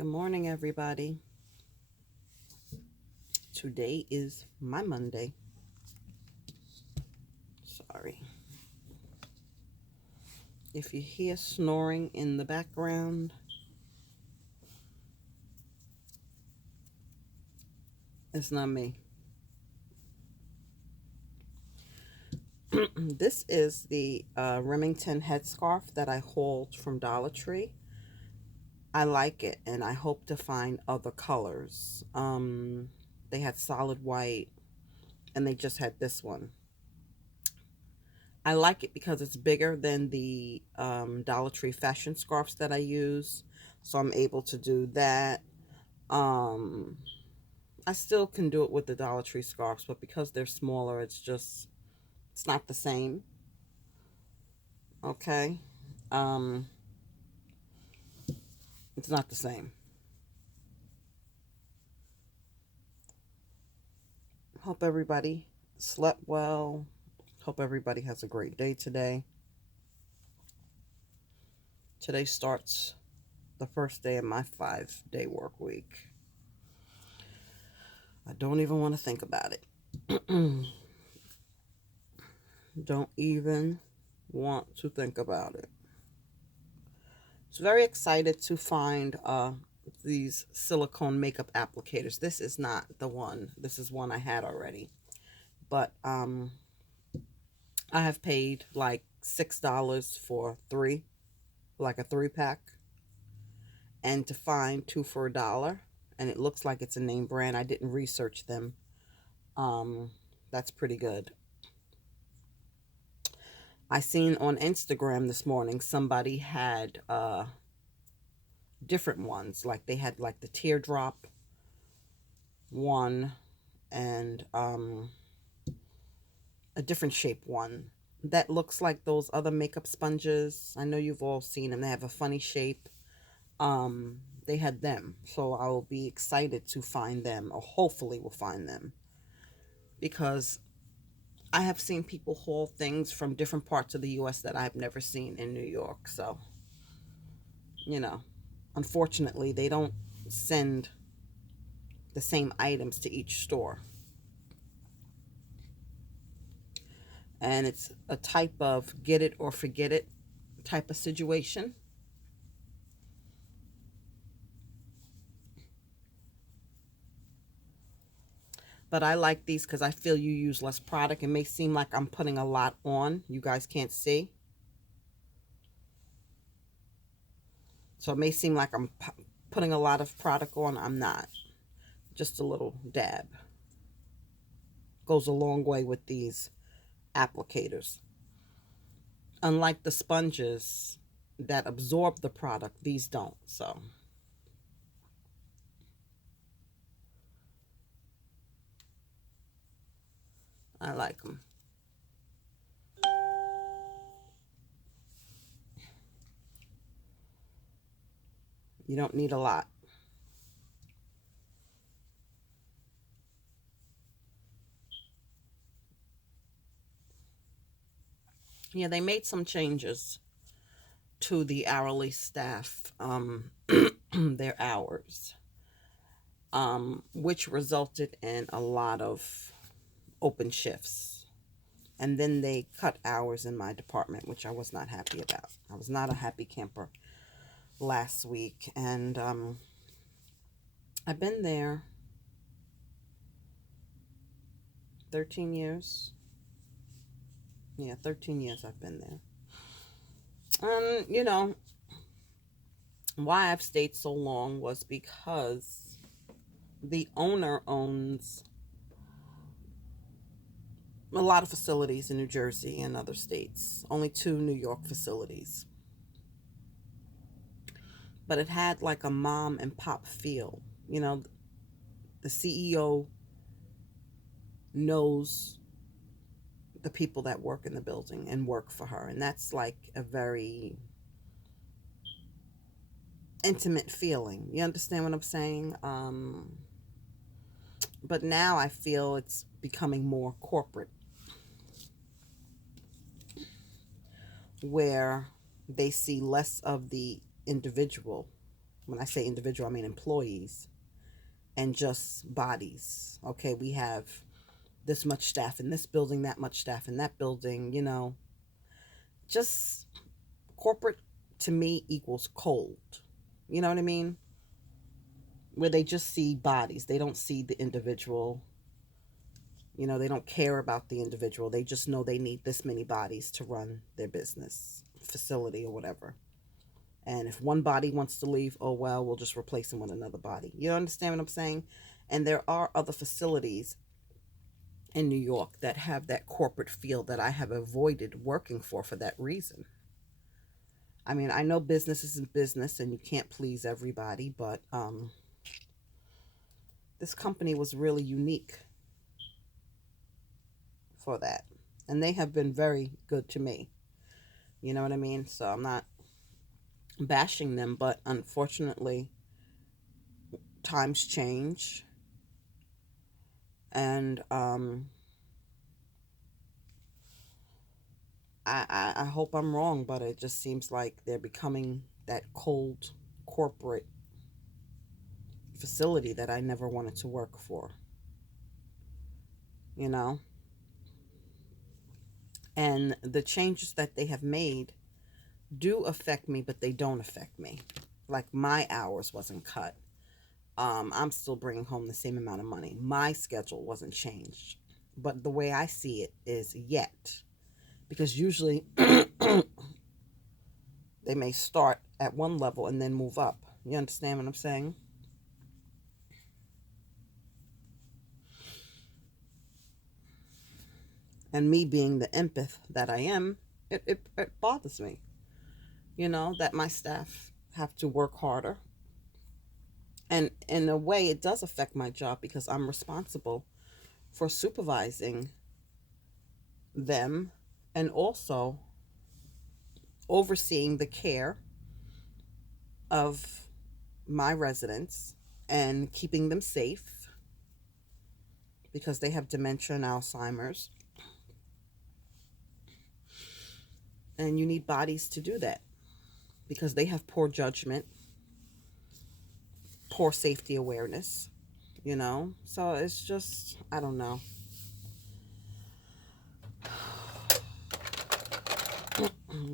Good morning, everybody. Today is my Monday. Sorry. If you hear snoring in the background, it's not me. This is the Remington headscarf that I hauled from Dollar Tree. I like it, and I hope to find other colors. They had solid white, and they just had this one. I like it because it's bigger than the Dollar Tree fashion scarves that I use, so I'm able to do that. Um, I still can do it with the Dollar Tree scarves, but because they're smaller, it's not the same. Okay, um, it's not the same. Hope everybody slept well. Hope everybody has a great day today. Today starts the first day of my 5-day work week. I don't even want to think about it. Don't even want to think about it. I was very excited to find these silicone makeup applicators. This is not the one. This is one I had already. But I have paid like $6 for three, like a 3-pack, and to find two for $1, and it looks like it's a name brand. I didn't research them. Um, that's pretty good. I seen on Instagram this morning somebody had different ones. Like they had like the teardrop one and a different shape one that looks like those other makeup sponges. I know you've all seen them. They have a funny shape. They had them, so I will be excited to find them, or hopefully will find them, because I have seen people haul things from different parts of the U.S. that I've never seen in New York. So, you know, unfortunately, they don't send the same items to each store. And it's a type of get it or forget it type of situation. But I like these because I feel you use less product. It may seem like I'm putting a lot on. You guys can't see. So it may seem like I'm putting a lot of product on. I'm not. Just a little dab. Goes a long way with these applicators. Unlike the sponges that absorb the product, these don't. So I like them. You don't need a lot. Yeah, they made some changes to the hourly staff, their hours, which resulted in a lot of open shifts. And then they cut hours in my department, which I was not happy about. I was not a happy camper last week. And I've been there 13 years. Yeah, 13 years I've been there. You know, why I've stayed so long was because the owner owns a lot of facilities in New Jersey and other states. Only two New York facilities. But it had like a mom and pop feel. You know, the CEO knows the people that work in the building and work for her. And that's like a very intimate feeling. You understand what I'm saying? But now I feel it's becoming more corporate, where they see less of the individual When I say individual, I mean employees and just bodies. Okay, we have this much staff in this building, that much staff in that building, just corporate to me equals cold. You know what I mean? Where they just see bodies, they don't see the individual. They don't care about the individual. They just know they need this many bodies to run their business, facility, or whatever. And if one body wants to leave, oh well, we'll just replace them with another body. You understand what I'm saying? And there are other facilities in New York that have that corporate feel that I have avoided working for that reason. I mean, I know business isn't business and you can't please everybody, but this company was really unique for that. And they have been very good to me. You know what I mean? So I'm not bashing them, but unfortunately, times change. And I hope I'm wrong, but it just seems like they're becoming that cold corporate facility that I never wanted to work for, you know? And the changes that they have made do affect me, but they don't affect me. Like my hours wasn't cut. I'm still bringing home the same amount of money. My schedule wasn't changed. But the way I see it is yet. Because usually they may start at one level and then move up. You understand what I'm saying? And me being the empath that I am, it bothers me, that my staff have to work harder. And in a way, it does affect my job because I'm responsible for supervising them and also overseeing the care of my residents and keeping them safe because they have dementia and Alzheimer's. And you need bodies to do that because they have poor judgment, poor safety awareness. So it's just, I don't know.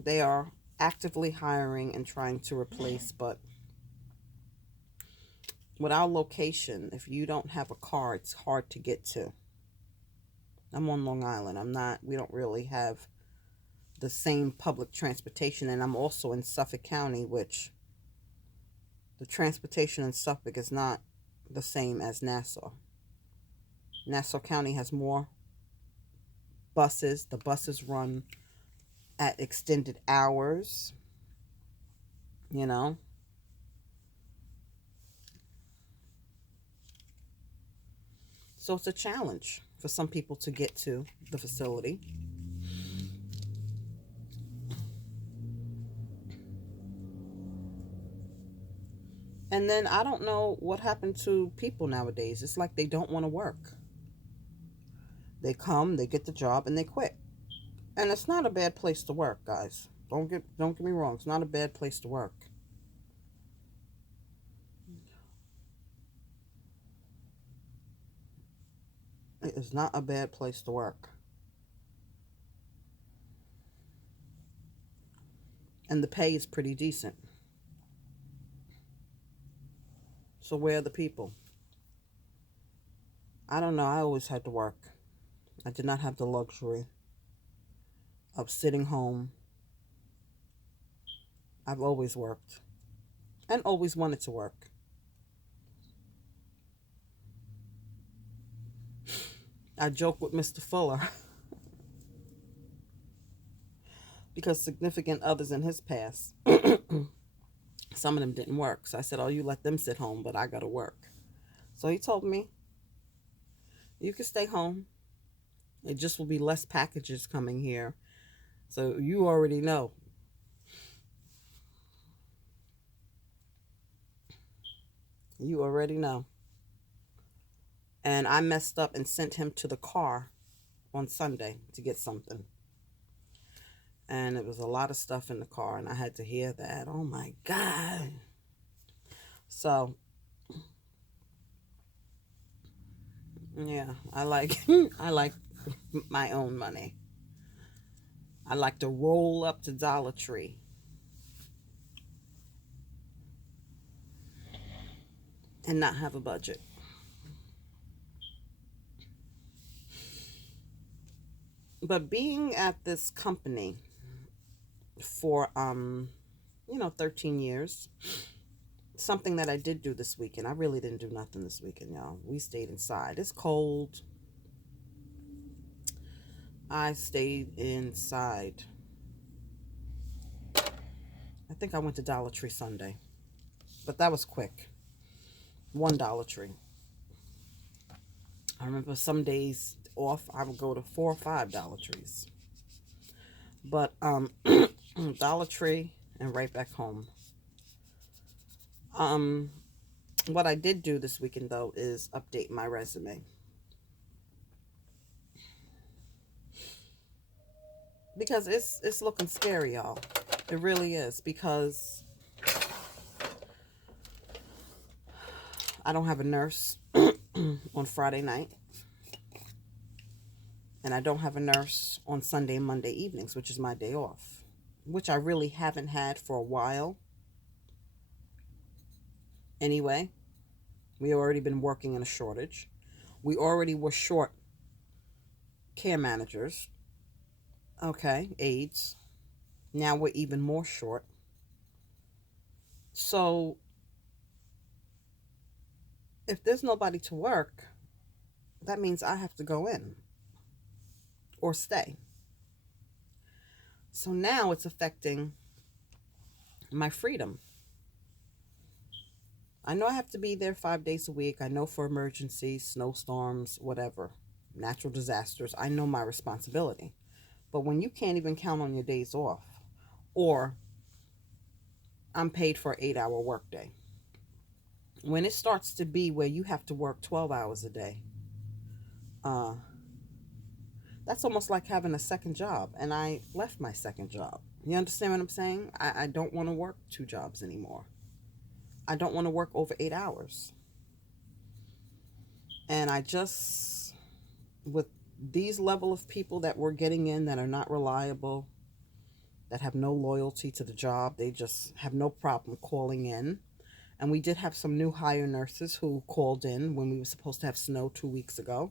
They are actively hiring and trying to replace, but with our location, if you don't have a car, it's hard to get to. I'm on Long Island. We don't really have the same public transportation, and I'm also in Suffolk County, which the transportation in Suffolk is not the same as Nassau. Nassau County has more buses. The buses run at extended hours, you know. So it's a challenge for some people to get to the facility. And then I don't know what happened to people nowadays. It's like they don't want to work. They come, they get the job, and they quit. And it's not a bad place to work, guys. Don't get me wrong. It's not a bad place to work. It is not a bad place to work. And the pay is pretty decent. So where are the people? I don't know. I always had to work. I did not have the luxury of sitting home. I've always worked and always wanted to work. I joke with Mr. Fuller because significant others in his past, some of them didn't work. So I said, oh, you let them sit home, but I got to work. So he told me, you can stay home. It just will be less packages coming here. So you already know. You already know. And I messed up and sent him to the car on Sunday to get something. And it was a lot of stuff in the car, and I had to hear that. Oh my God. So, yeah, I like I like my own money. I like to roll up to Dollar Tree and not have a budget. But being at this company for 13 years, something that I did do this weekend. I really didn't do nothing this weekend, y'all. We stayed inside. It's cold. I stayed inside. I think I went to Dollar Tree Sunday, but that was quick. One Dollar Tree. I remember some days off, I would go to 4 or 5 Dollar Trees. But Dollar Tree and right back home. Um, what I did do this weekend though is update my resume because it's looking scary, y'all. It really is because I don't have a nurse on Friday night, and I don't have a nurse on Sunday and Monday evenings, which is my day off, which I really haven't had for a while. Anyway, we already been working in a shortage. We already were short care managers, okay, aides. Now we're even more short. So if there's nobody to work, that means I have to go in or stay. So now it's affecting my freedom. I know I have to be there 5 days a week. I know for emergencies, snowstorms, whatever, natural disasters, I know my responsibility. But when you can't even count on your days off, or I'm paid for an 8 hour workday, when it starts to be where you have to work 12 hours a day, uh, that's almost like having a second job. And I left my second job. You understand what I'm saying? I don't want to work 2 jobs anymore. I don't want to work over 8 hours. And I just, with these level of people that we're getting in that are not reliable, that have no loyalty to the job, they just have no problem calling in. And we did have some new hire nurses who called in when we were supposed to have snow 2 weeks ago.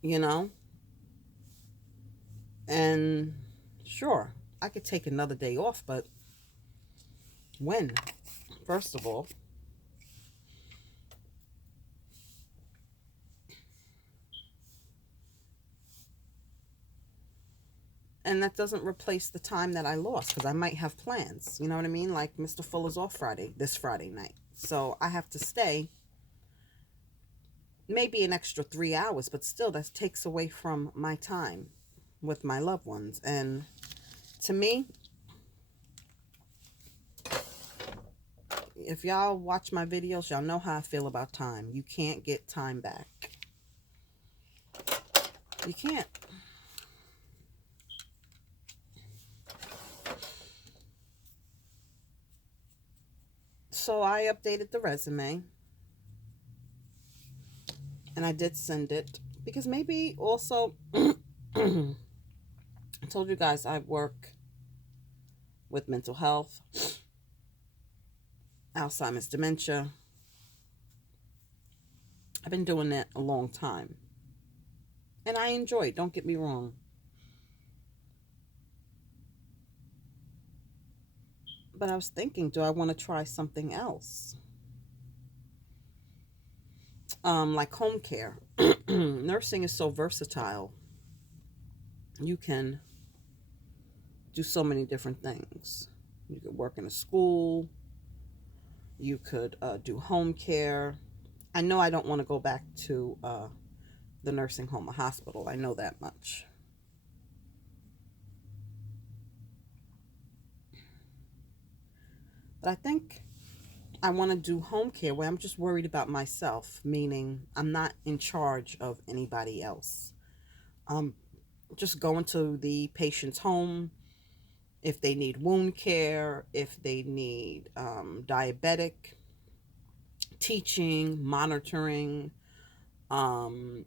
You know, and sure, I could take another day off, but when? First of all, and that doesn't replace the time that I lost because I might have plans. You know what I mean? Like Mr. Fuller's off this Friday night. So I have to stay maybe an extra 3 hours, but still that takes away from my time with my loved ones. And to me, if y'all watch my videos, y'all know how I feel about time. You can't get time back. You can't. So I updated the resume and I did send it because maybe also I told you guys I work with mental health, Alzheimer's, dementia. I've been doing that a long time. And I enjoy it, don't get me wrong. But I was thinking, do I want to try something else? Like home care. Nursing is so versatile. You can do so many different things. You could work in a school. You could do home care. I know I don't want to go back to the nursing home or hospital. I know that much. But I think I want to do home care where I'm just worried about myself, meaning I'm not in charge of anybody else. Um, just going to the patient's home, if they need wound care, if they need diabetic teaching, monitoring, um,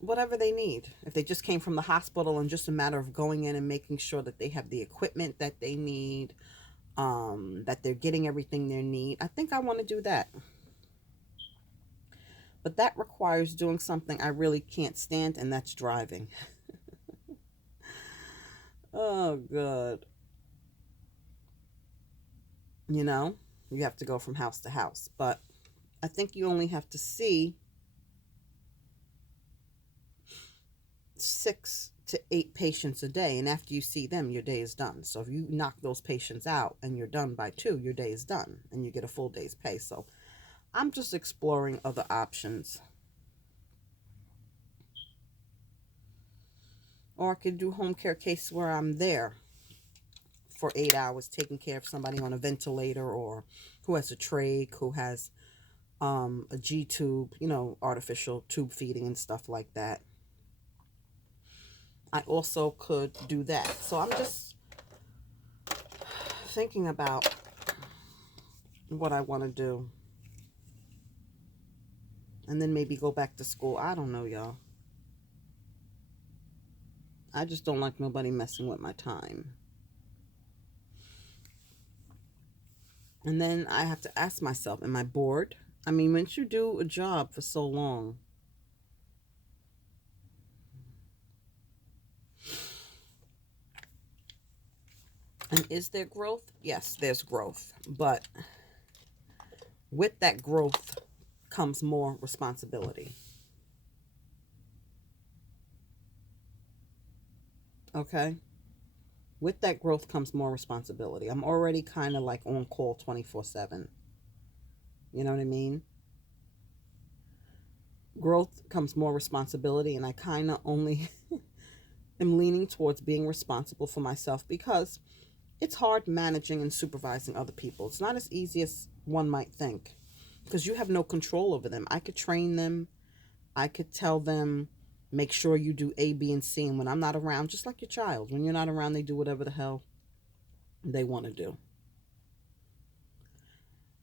whatever they need. If they just came from the hospital and just a matter of going in and making sure that they have the equipment that they need, that they're getting everything they need, I think I want to do that. But that requires doing something I really can't stand, and that's driving. Oh, God. You know, you have to go from house to house. But I think you only have to see 6 to 8 patients a day. And after you see them, your day is done. So if you knock those patients out and you're done by 2, your day is done and you get a full day's pay. So I'm just exploring other options. Or I could do home care case where I'm there for 8 hours taking care of somebody on a ventilator, or who has a trach, who has a G tube, artificial tube feeding and stuff like that. I also could do that. So I'm just thinking about what I want to do. And then maybe go back to school. I don't know, y'all. I just don't like nobody messing with my time. And then I have to ask myself, am I bored? I mean, once you do a job for so long, and is there growth? Yes, there's growth. But with that growth comes more responsibility. Okay? With that growth comes more responsibility. I'm already kind of like on call 24/7. You know what I mean? Growth comes more responsibility, and I kind of only am leaning towards being responsible for myself, because it's hard managing and supervising other people. It's not as easy as one might think, because you have no control over them. I could train them, I could tell them, make sure you do A, B, and C. And when I'm not around, just like your child, when you're not around, they do whatever the hell they want to do.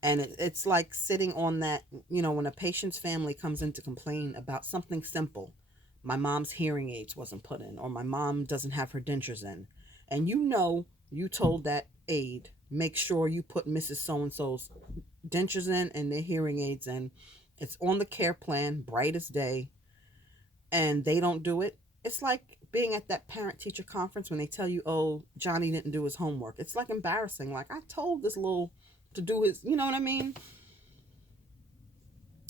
And it's like sitting on that, when a patient's family comes in to complain about something simple. My mom's hearing aids wasn't put in, or my mom doesn't have her dentures in. And you told that aide, make sure you put Mrs. So and so's dentures in and their hearing aids in. It's on the care plan, bright as day, and they don't do it. It's like being at that parent teacher conference when they tell you, oh, Johnny didn't do his homework. It's like embarrassing. Like, I told this little to do his, you know what I mean?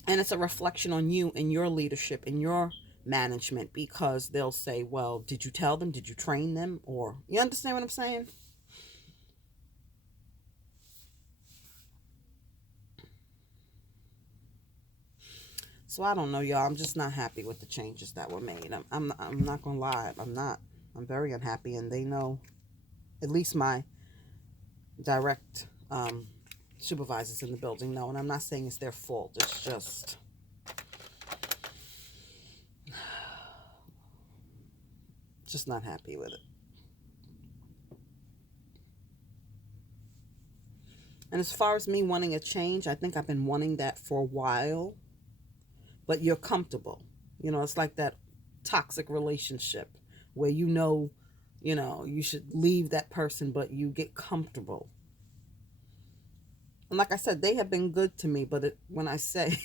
And it's a reflection on you and your leadership and your management, because they'll say, well, did you tell them? Did you train them? Or, you understand what I'm saying? So I don't know, y'all. I'm just not happy with the changes that were made. I'm not gonna lie. I'm not. I'm very unhappy, and they know. At least my direct supervisors in the building know, and I'm not saying it's their fault. It's just not happy with it. And as far as me wanting a change, I think I've been wanting that for a while. But you're comfortable. It's like that toxic relationship where you should leave that person, but you get comfortable. And like I said, they have been good to me, but when I say,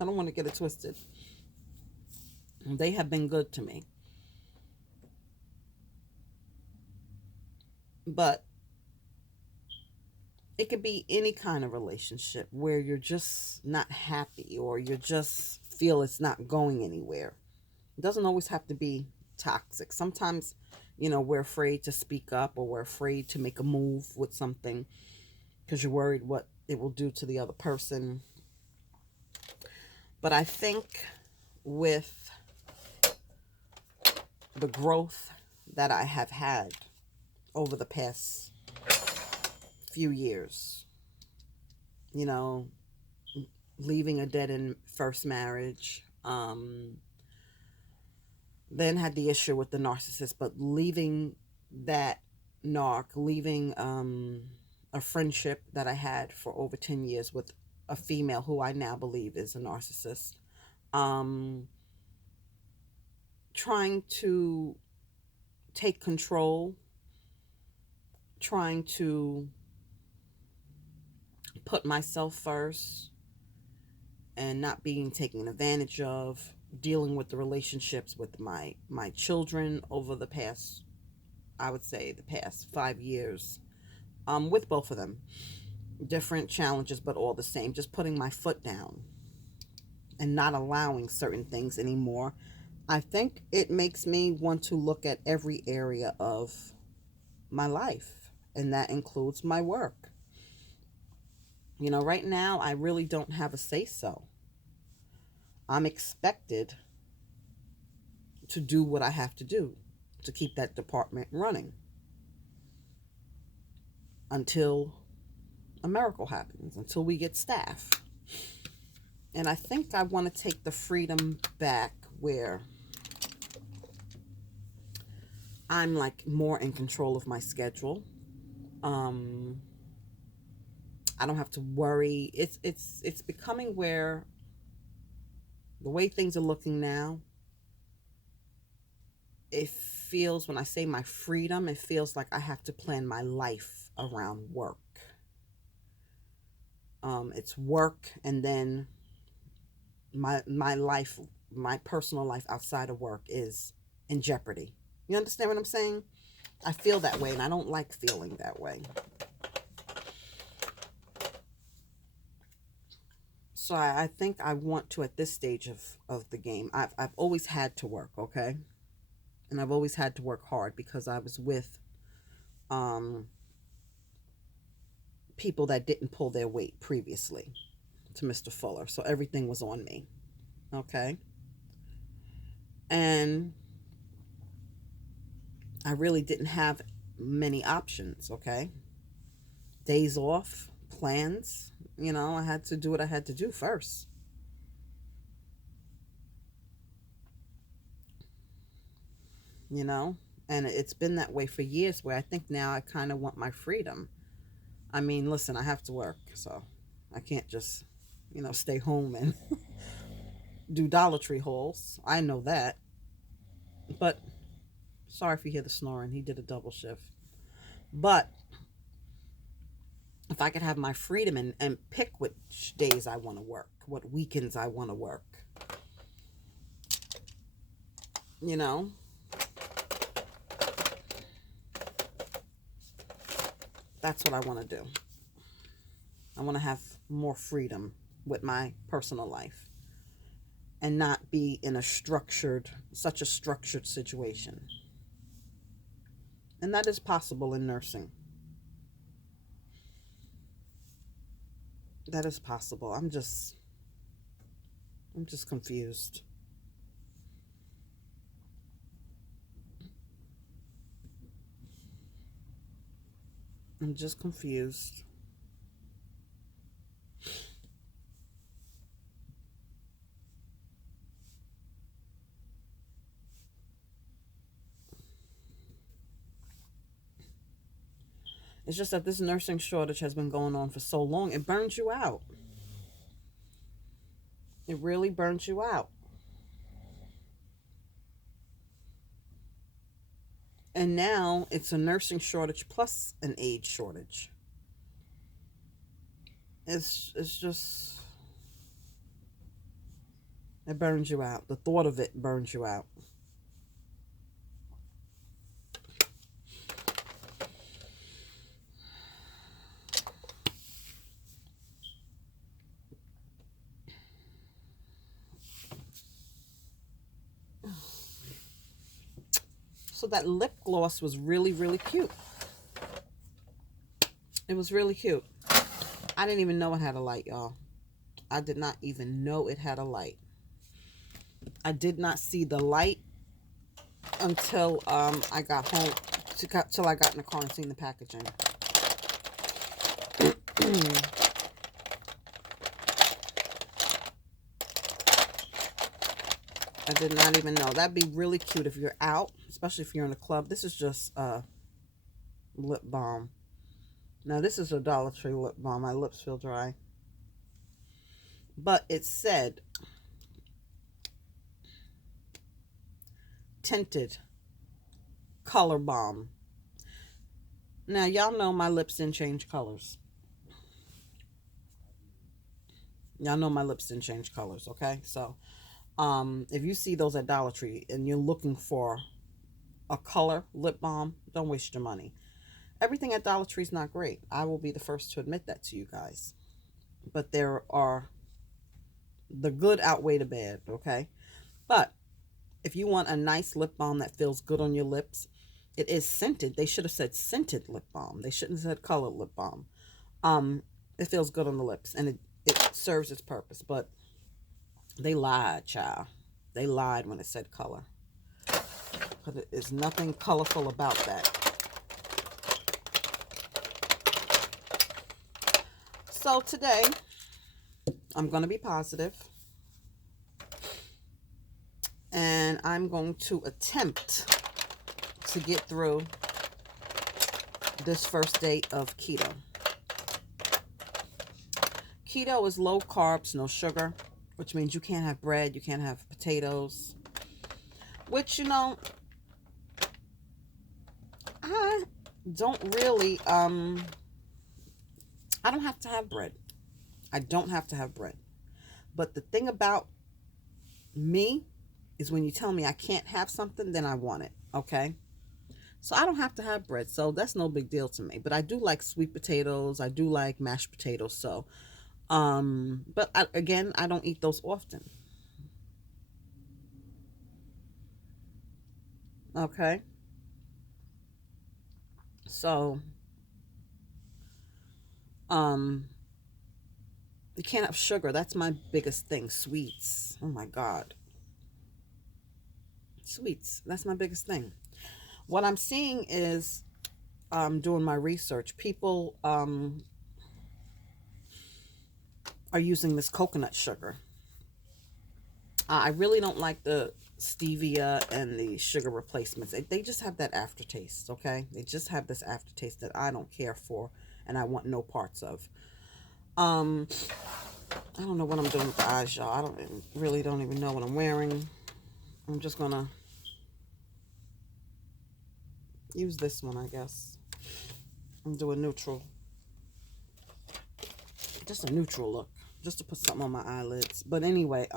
I don't want to get it twisted, they have been good to me. But it could be any kind of relationship where you're just not happy, or you just feel it's not going anywhere. It doesn't always have to be toxic. Sometimes, we're afraid to speak up, or we're afraid to make a move with something because you're worried what it will do to the other person. But I think with the growth that I have had over the past few years, you know, leaving a dead end first marriage, Then had the issue with the narcissist, but leaving that leaving a friendship that I had for over 10 years with a female who I now believe is a narcissist. Um, Trying to take control, trying to put myself first and not being taken advantage of, dealing with the relationships with my children over the past, I would say the past 5 years, with both of them. Different challenges, but all the same. Just putting my foot down and not allowing certain things anymore. I think it makes me want to look at every area of my life, and that includes my work. Right now, I really don't have a say so. I'm expected to do what I have to do to keep that department running until a miracle happens, until we get staff. And I think I want to take the freedom back where I'm like more in control of my schedule. Um, I don't have to worry. It's becoming where the way things are looking now, it feels, when I say my freedom, it feels like I have to plan my life around work. It's work, and then my life, my personal life outside of work is in jeopardy. You understand what I'm saying? I feel that way, and I don't like feeling that way. So I think I want to, at this stage of the game, I've always had to work, okay? And I've always had to work hard because I was with um, people that didn't pull their weight previously to Mr. Fuller. So everything was on me, okay? And I really didn't have many options, okay? Days off, plans, I had to do what I had to do first, you know? And it's been that way for years, where I think now I kind of want my freedom. I mean, listen, I have to work, so I can't just, stay home and do Dollar Tree hauls. I know that. But sorry if you hear the snoring. He did a double shift. But if I could have my freedom and pick which days I want to work, what weekends I want to work, you know, that's what I want to do. I want to have more freedom with my personal life and not be in such a structured situation. And that is possible in nursing. That is possible. I'm just confused. I'm just confused. It's just that this nursing shortage has been going on for so long, it burns you out. It really burns you out. And now it's a nursing shortage plus an age shortage. It's just, it burns you out. The thought of it burns you out. So that lip gloss was really, really cute. It was really cute. I didn't even know it had a light, y'all. I did not even know it had a light. I did not see the light until I got home, till I got in the car and seen the packaging. I did not even know. That'd be really cute if you're out, especially if you're in a club. This is just lip balm. Now, this is a Dollar Tree lip balm. My lips feel dry. But it said tinted color balm. Now, y'all know my lips didn't change colors. Y'all know my lips didn't change colors, okay? So, if you see those at Dollar Tree and you're looking for a color lip balm, don't waste your money. Everything at Dollar Tree is not great. I will be the first to admit that to you guys. But there are the good outweigh the bad, okay? But if you want a nice lip balm that feels good on your lips, it is scented. They should have said scented lip balm. They shouldn't have said colored lip balm. It feels good on the lips and it serves its purpose. But they lied, child. They lied when it said color. But it is nothing colorful about that. So today, I'm going to be positive, and I'm going to attempt to get through this first day of keto. Keto is low carbs, no sugar, which means you can't have bread, you can't have potatoes, which, I don't really, I don't have to have bread. I don't have to have bread. But the thing about me is when you tell me I can't have something, then I want it, okay? So I don't have to have bread, so that's no big deal to me. But I do like sweet potatoes, I do like mashed potatoes, so, but again, I don't eat those often, okay? So, um, you can't have sugar. That's my biggest thing. Sweets. Oh my God. Sweets. That's my biggest thing. What I'm seeing is, doing my research, people are using this coconut sugar. I really don't like the stevia and the sugar replacements. They just have that aftertaste, okay? They just have this aftertaste that I don't care for and I want no parts of. Um, I don't know what I'm doing with the eyes, y'all. Really don't even know what I'm wearing. I'm just gonna use this one, I guess. I'm doing neutral. Just a neutral look. Just to put something on my eyelids. But anyway,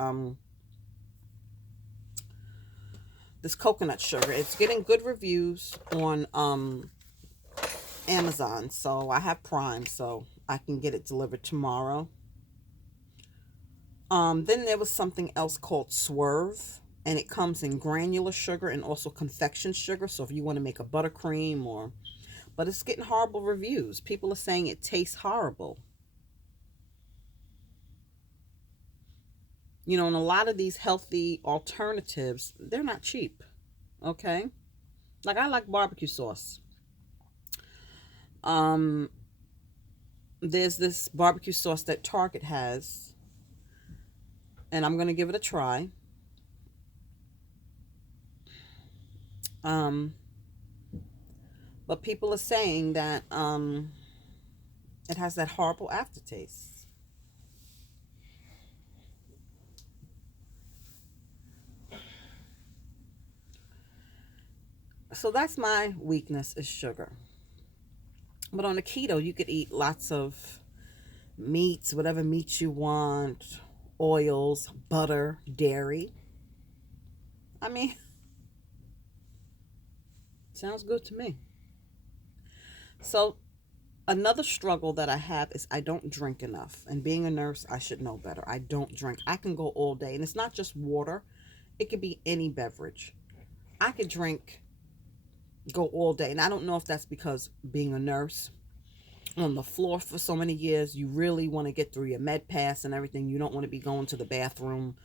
this coconut sugar, it's getting good reviews on Amazon. So I have Prime, so I can get it delivered tomorrow. Then there was something else called Swerve, and it comes in granular sugar and also confection sugar. So if you want to make a buttercream but it's getting horrible reviews. People are saying it tastes horrible. And a lot of these healthy alternatives, they're not cheap. Okay? Like I like barbecue sauce. Um, there's this barbecue sauce that Target has, and I'm gonna give it a try. Um, but people are saying that it has that horrible aftertaste. So that's my weakness is sugar. But on the keto, you could eat lots of meats, whatever meat you want, oils, butter, dairy. I mean, sounds good to me. So another struggle that I have is I don't drink enough. And being a nurse, I should know better. I don't drink. I can go all day. And it's not just water, it could be any beverage. I could go all day. And I don't know if that's because being a nurse on the floor for so many years, you really want to get through your med pass and everything. You don't want to be going to the bathroom,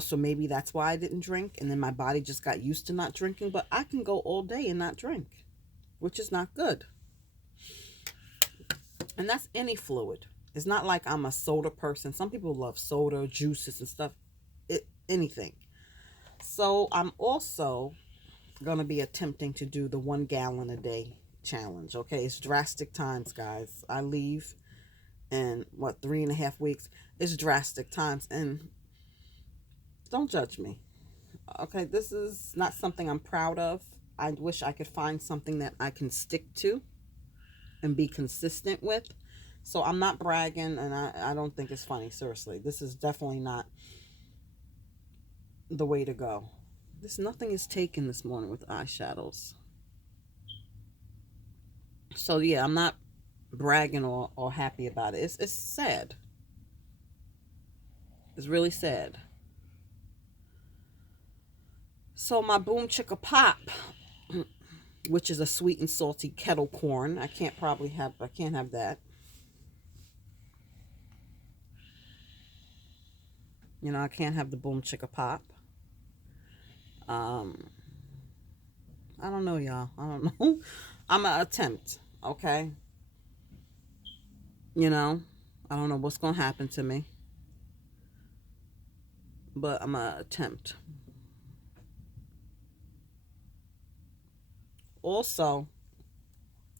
so maybe that's why I didn't drink. And then my body just got used to not drinking. But I can go all day and not drink, which is not good. And that's any fluid. It's not like I'm a soda person. Some people love soda, juices, and stuff. Anything. So I'm also going to be attempting to do the 1 gallon a day challenge. Okay, it's drastic times, guys. I leave in what, 3.5 weeks. It's drastic times, and don't judge me. Okay, this is not something I'm proud of. I wish I could find something that I can stick to and be consistent with. So I'm not bragging, and I don't think it's funny. Seriously, this is definitely not the way to go. This nothing is taken this morning with eyeshadows. So yeah, I'm not bragging or happy about it. It's sad. It's really sad. So my boom chicka pop, which is a sweet and salty kettle corn. I can't have that. I can't have the boom chicka pop. Um, I don't know, y'all. I don't know. I'm gonna attempt. Okay. You know, I don't know what's gonna happen to me, but I'm gonna attempt. Also,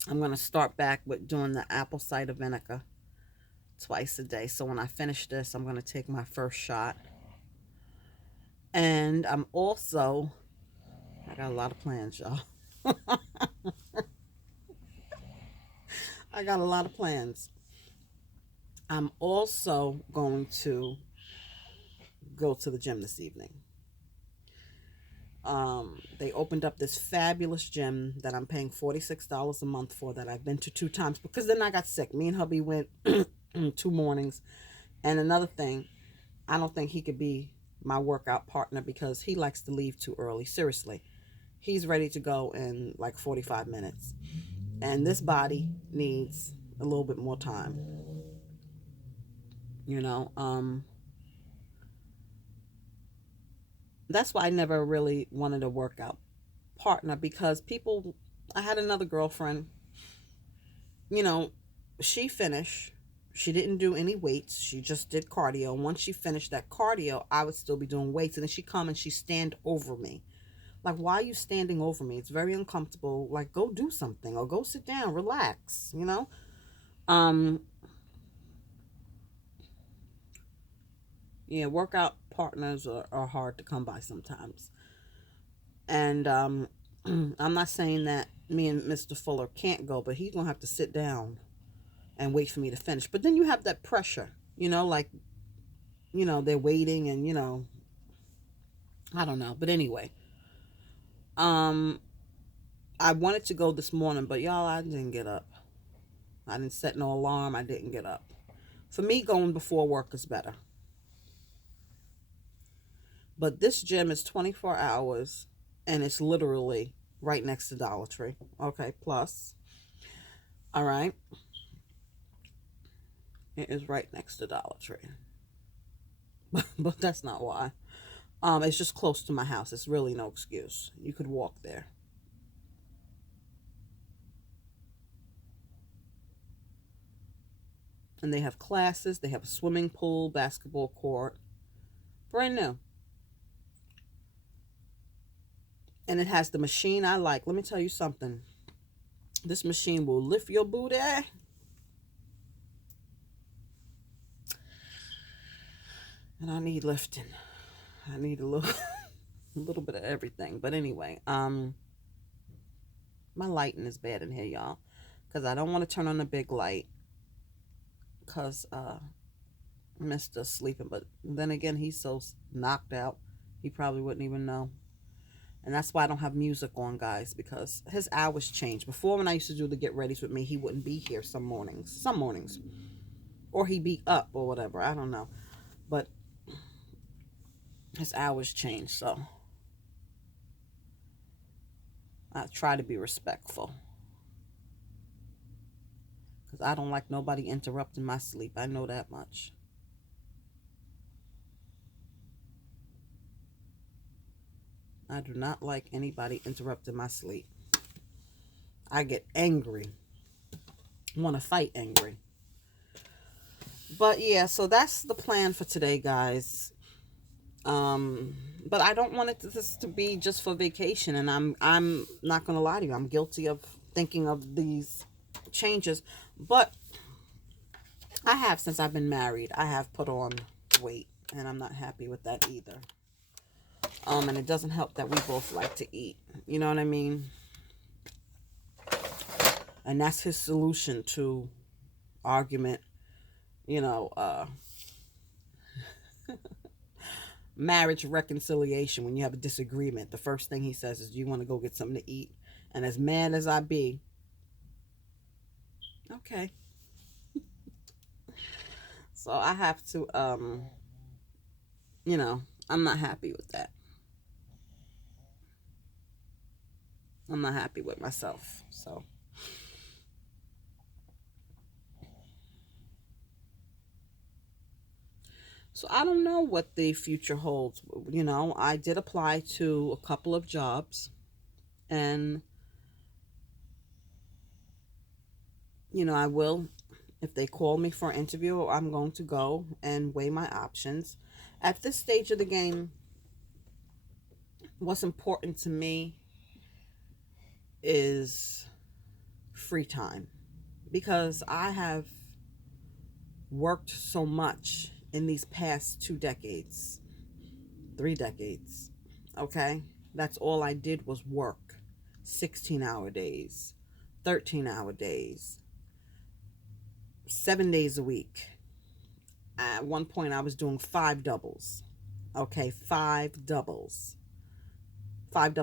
I'm gonna start back with doing the apple cider vinegar twice a day. So when I finish this, I'm gonna take my first shot, and I got a lot of plans, y'all. I got a lot of plans. I'm also going to go to the gym this evening. They opened up this fabulous gym that I'm paying $46 a month for, that I've been to 2 times because then I got sick. Me and hubby went 2 mornings. And another thing, I don't think he could be my workout partner because he likes to leave too early. Seriously, he's ready to go in like 45 minutes. And this body needs a little bit more time. You know, that's why I never really wanted a workout partner, because I had another girlfriend, you know, she finished. She didn't do any weights. She just did cardio. And once she finished that cardio, I would still be doing weights. And then she come and she stand over me. Like, why are you standing over me? It's very uncomfortable. Like, go do something or go sit down, relax, you know? Um, yeah, workout partners are hard to come by sometimes. And I'm not saying that me and Mr. Fuller can't go, but he's gonna have to sit down and wait for me to finish. But then you have that pressure, like, they're waiting, and I don't know. But anyway, um, I wanted to go this morning, but y'all, I didn't get up. I didn't set no alarm. I didn't get up. For me, going before work is better. But this gym is 24 hours, and it's literally right next to Dollar Tree. Okay, plus, all right, it is right next to Dollar Tree. But that's not why. It's just close to my house. It's really no excuse. You could walk there. And they have classes. They have a swimming pool, basketball court, brand new. And it has the machine I like. Let me tell you something. This machine will lift your booty. And I need lifting. I need a little a little bit of everything. But anyway, my lighting is bad in here, y'all. Because I don't want to turn on the big light. Because Mr. sleeping. But then again, he's so knocked out, he probably wouldn't even know. And that's why I don't have music on, guys, because his hours change. Before, when I used to do the get readies with me, he wouldn't be here some mornings. Some mornings. Or he'd be up or whatever. I don't know. But his hours change, so I try to be respectful. Because I don't like nobody interrupting my sleep. I know that much. I do not like anybody interrupting my sleep. I get angry. Want to fight angry. But yeah, so that's the plan for today, guys. Um, but I don't want this to be just for vacation. And I'm not gonna lie to you. I'm guilty of thinking of these changes. But I have, since I've been married, I have put on weight, and I'm not happy with that either. And it doesn't help that we both like to eat. You know what I mean? And that's his solution to argument. You know, marriage reconciliation. When you have a disagreement, the first thing he says is, "Do you want to go get something to eat?" And as mad as I be, okay. So I have to, you know, I'm not happy with that. I'm not happy with myself. So I don't know what the future holds. You know, I did apply to a couple of jobs, and you know, I will, if they call me for an interview, I'm going to go and weigh my options. At this stage of the game, what's important to me is free time, because I have worked so much in these past 2 decades, 3 decades. Okay? That's all I did was work 16-hour days, 13-hour days, 7 days a week. At one point, I was doing five doubles. Okay, five double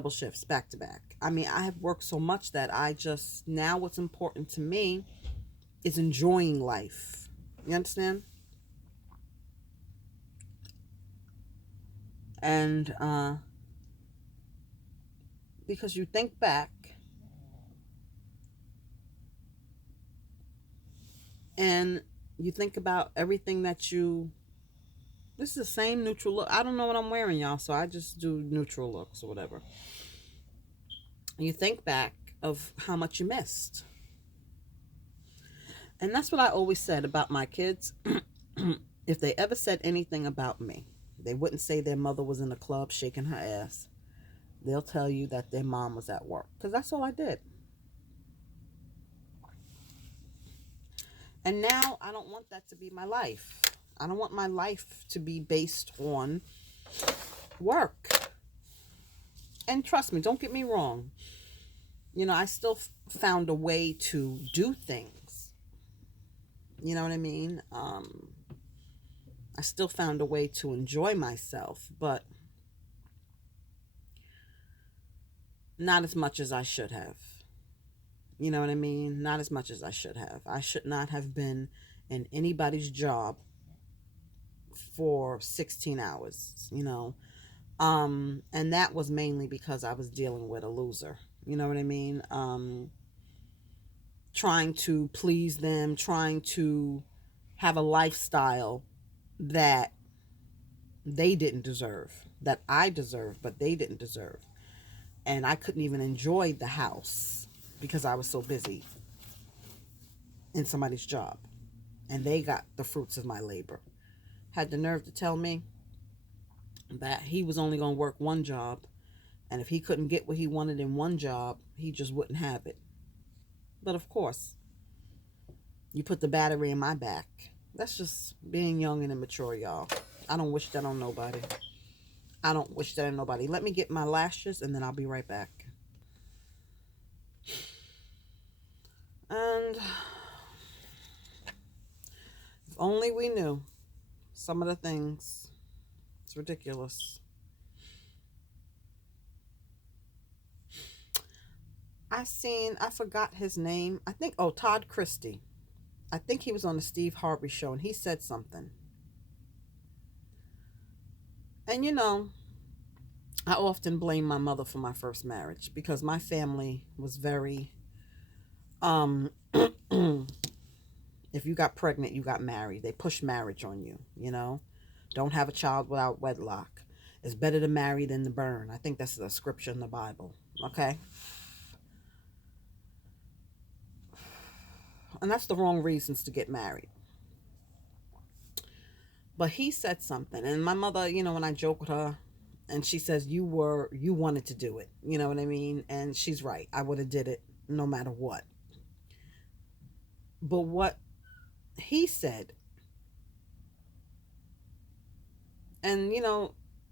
shifts back to back. I mean, I have worked so much that I just, now what's important to me is enjoying life. You understand? And because you think back and you think about everything that you, this is the same neutral look. I don't know what I'm wearing, y'all, so I just do neutral looks or whatever. You think back of how much you missed. And that's what I always said about my kids. If they ever said anything about me, they wouldn't say their mother was in the club shaking her ass. They'll tell you that their mom was at work, because that's all I did. And now I don't want that to be my life. I don't want my life to be based on work. And trust me, don't get me wrong. You know, I still found a way to do things. You know what I mean? I still found a way to enjoy myself, but not as much as I should have. You know what I mean? Not as much as I should have. I should not have been in anybody's job for 16 hours, you know. And that was mainly because I was dealing with a loser. You know what I mean? Trying to please them, trying to have a lifestyle that they didn't deserve, that I deserved, but they didn't deserve. And I couldn't even enjoy the house because I was so busy in somebody's job. And they got the fruits of my labor. Had the nerve to tell me that he was only going to work one job, and if he couldn't get what he wanted in one job, he just wouldn't have it. But of course, you put the battery in my back. That's just being young and immature, y'all. I don't wish that on nobody. I don't wish that on nobody. Let me get my lashes and then I'll be right back. And if only we knew some of the things. It's ridiculous. I forgot his name. I think, oh, Todd Christie. I think he was on the Steve Harvey show and he said something. And you know, I often blame my mother for my first marriage because my family was very, um, if you got pregnant, you got married. They push marriage on you, you know? Don't have a child without wedlock. It's better to marry than to burn. I think that's a scripture in the Bible. Okay? And that's the wrong reasons to get married. But he said something, and my mother, when I joke with her, and she says, you wanted to do it, you know what I mean? And she's right. I would have did it no matter what. But what he said, and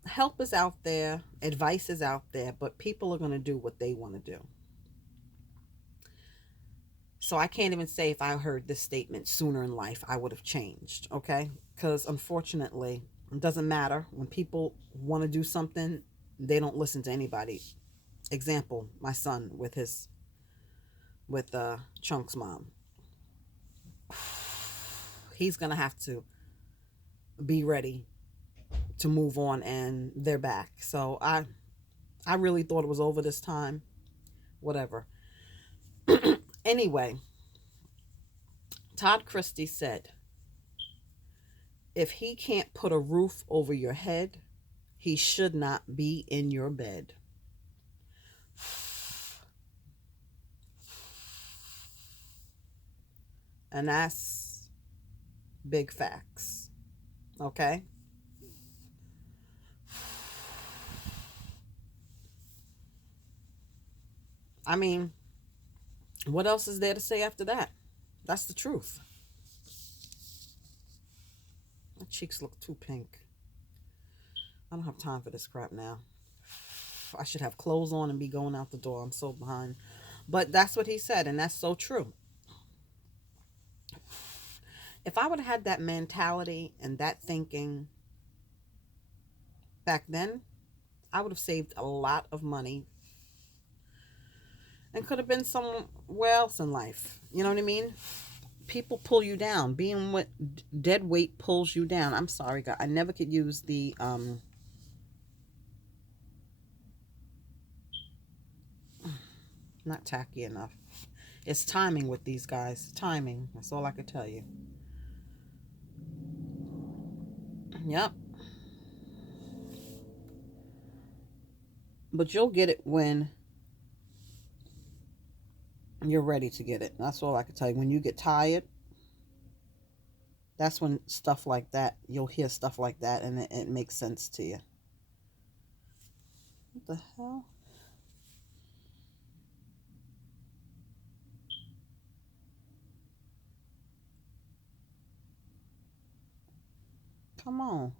help is out there, advice is out there, but people are going to do what they want to do. So I can't even say if I heard this statement sooner in life, I would have changed, okay? Because unfortunately, it doesn't matter. When people want to do something, they don't listen to anybody. Example, my son with Chunk's mom. He's going to have to be ready to move on, and they're back. So I really thought it was over this time. Whatever. Anyway, Todd Christie said, if he can't put a roof over your head, he should not be in your bed. And that's big facts. Okay? I mean, what else is there to say after that? That's the truth. My cheeks look too pink. I don't have time for this crap now. I should have clothes on and be going out the door. I'm so behind. But that's what he said, and that's so true. If I would have had that mentality and that thinking back then, I would have saved a lot of money and could have been somewhere else in life. You know what I mean? People pull you down. Being with dead weight pulls you down. I'm sorry, God. I never could use the not tacky enough. It's timing with these guys. Timing. That's all I could tell you. Yep. But you'll get it when you're ready to get it. That's all I can tell you. When you get tired, that's when stuff like that, you'll hear stuff like that, and it makes sense to you. What the hell? Come on.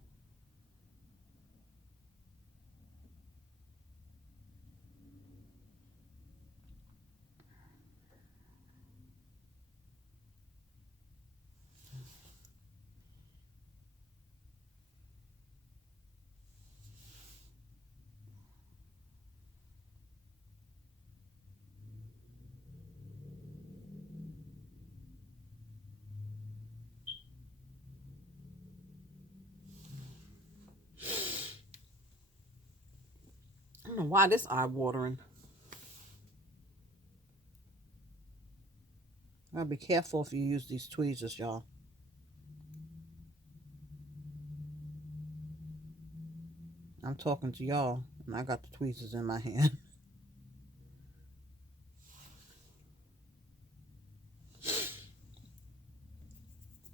I don't know why this eye watering. Gotta be careful if you use these tweezers, y'all. I'm talking to y'all, and I got the tweezers in my hand.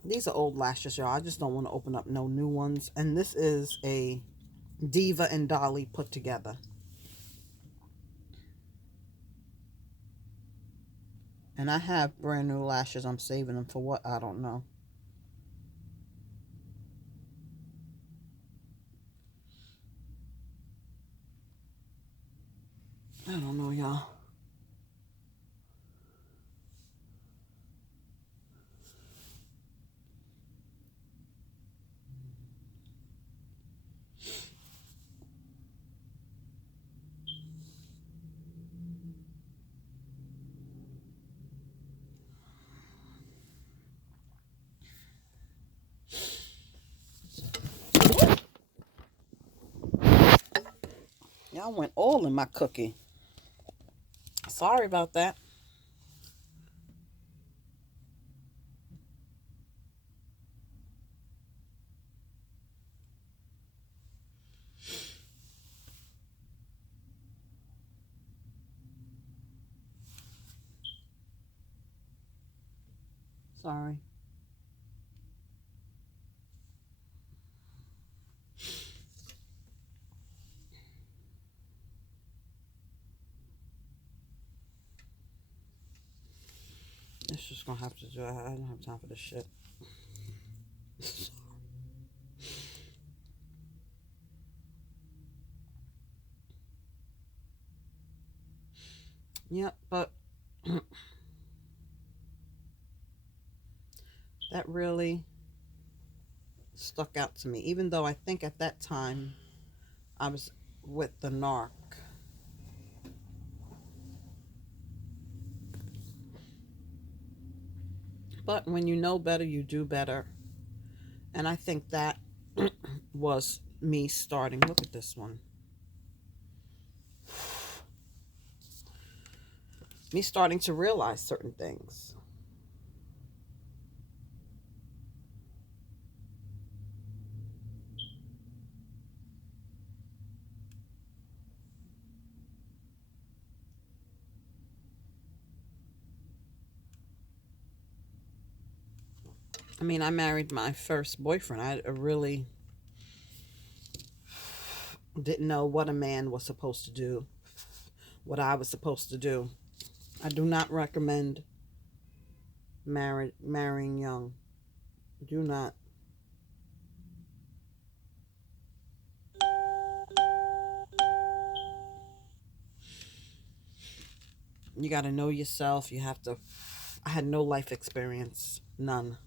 These are old lashes, y'all. I just don't want to open up no new ones. And this is a Diva and Dolly put together. And I have brand new lashes. I'm saving them for what? I don't know. I don't know, y'all. Y'all went all in my cookie. Sorry about that. Sorry. It's just gonna have to do. I don't have time for this shit. Yep, but that really stuck out to me. Even though I think at that time I was with the narc. But when you know better, you do better. And I think that was me starting. Look at this one. Me starting to realize certain things. I mean, I married my first boyfriend. I really didn't know what a man was supposed to do, what I was supposed to do. I do not recommend marrying young. Do not. You got to know yourself. You have to. I had no life experience, none.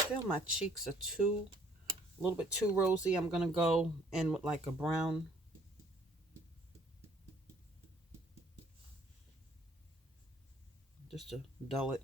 I feel my cheeks are a little bit too rosy. I'm gonna go in with like a brown. Just to dull it.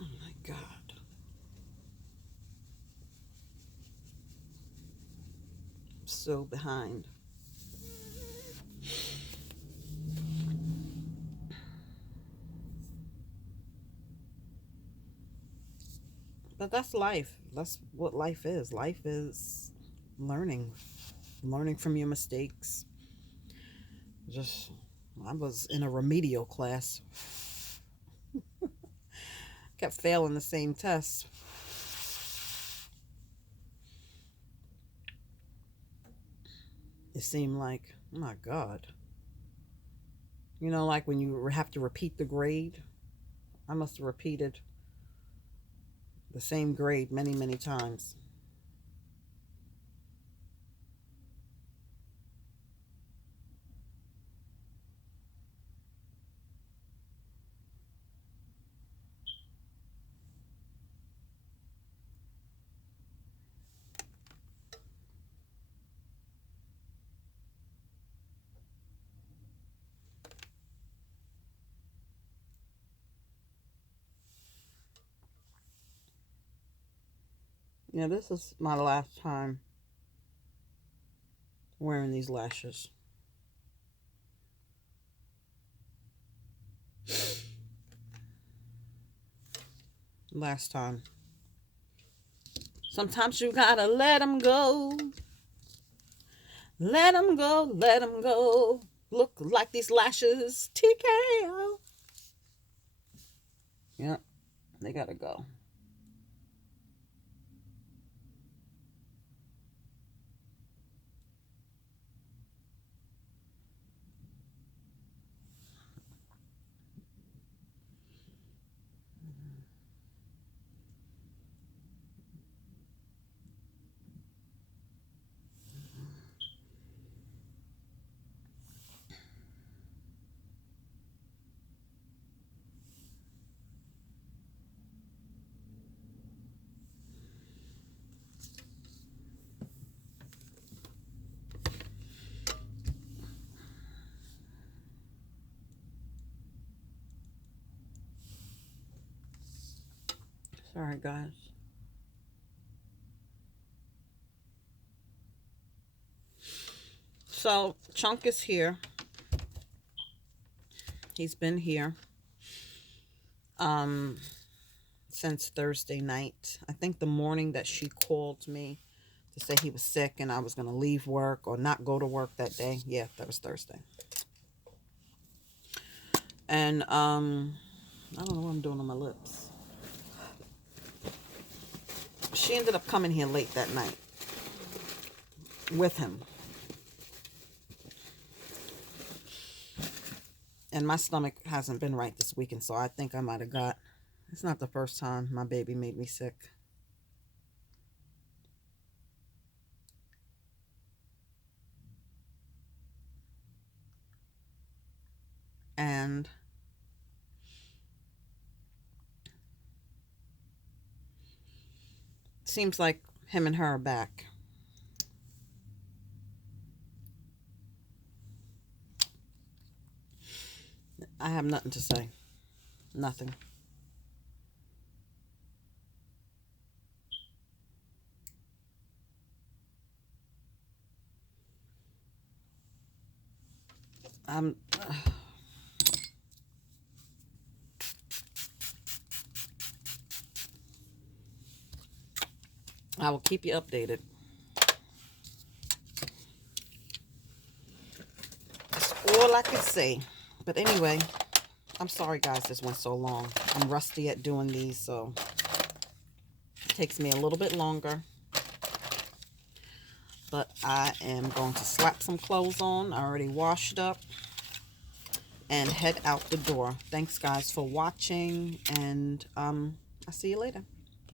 Oh my God. I'm so behind. But that's life. That's what life is. Life is learning, learning from your mistakes. Just, I was in a remedial class, kept failing the same tests. It seemed like, oh my God. You know, like when you have to repeat the grade. I must have repeated the same grade many, many times. Yeah, this is my last time wearing these lashes. Last time. Sometimes you gotta let them go. Let them go, let them go. Look like these lashes. TKO. Yep, they gotta go. Sorry, guys. So, Chunk is here. He's been here um, since Thursday night. I think the morning that she called me to say he was sick and I was going to leave work or not go to work that day. Yeah, that was Thursday. And I don't know what I'm doing on my lips. She ended up coming here late that night with him. And my stomach hasn't been right this weekend, so I think I might have got... It's not the first time my baby made me sick. And seems like him and her are back. I have nothing to say. Nothing. I'm... I will keep you updated. That's all I can say. But anyway, I'm sorry, guys, this went so long. I'm rusty at doing these, so it takes me a little bit longer. But I am going to slap some clothes on. I already washed up. And head out the door. Thanks, guys, for watching. And I'll see you later.